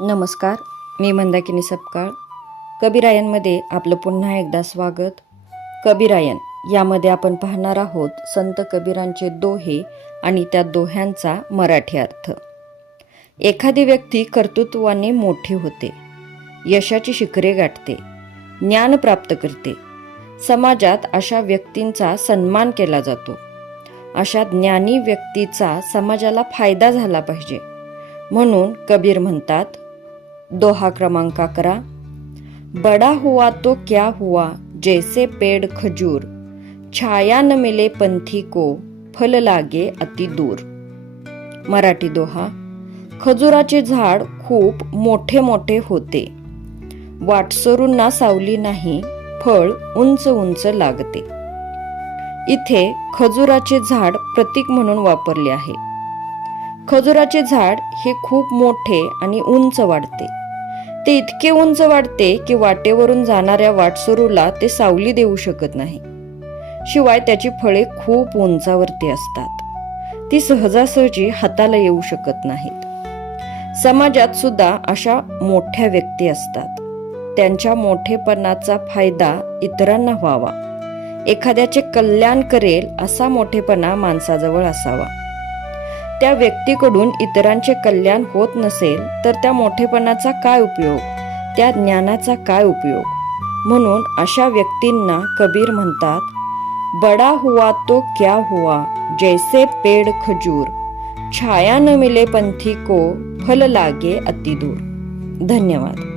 नमस्कार, मी मंदाकिनी सपकाळ. कबीरायनमध्ये आपलं पुन्हा एकदा स्वागत. कबीरायन यामध्ये आपण पाहणार आहोत संत कबीरांचे दोहे आणि त्या दोह्यांचा मराठी अर्थ. एखादी व्यक्ती कर्तृत्वाने मोठी होते, यशाची शिखरे गाठते, ज्ञान प्राप्त करते. समाजात अशा व्यक्तींचा सन्मान केला जातो. अशा ज्ञानी व्यक्तीचा समाजाला फायदा झाला पाहिजे म्हणून कबीर म्हणतात, दोहा क्रमांक 11. बड़ा हुआ तो क्या हुआ, जैसे पेड़ खजूर, छाया न मिले पंथी को, फल लागे अति दूर. मराठी दोहा. खजुराचे झाड खूप मोठे मोठे होते, वाटसरूंना सावली नाही, फळ उंच उंच लागते. इथे खजुराचे झाड प्रतीक म्हणून वापरले आहे. खजुराचे झाड हे खूप मोठे आणि उंच वाढते. ते इतके उंच वाढते की वाटेवरून जाणाऱ्या वाटसरूला ते सावली देऊ शकत नाही. शिवाय त्याची फळे खूप उंचावरती असतात. ती सहजासहजी हाताला येऊ शकत नाहीत. समाजात सुद्धा अशा मोठ्या व्यक्ती असतात. त्यांच्या मोठेपणाचा फायदा इतरांना व्हावा, एखाद्याचे कल्याण करेल असा मोठेपणा माणसाजवळ असावा. त्या व्यक्तीकडून इतरांचे कल्याण होत नसेल तर त्या मोठेपणाचा काय उपयोग, त्या ज्ञानाचा काय उपयोग. म्हणून अशा व्यक्तींना कबीर म्हणतात, बड़ा हुआ तो क्या हुआ, जैसे पेड़ खजूर, छाया न मिले पंथी को, फल लागे अति दूर. धन्यवाद.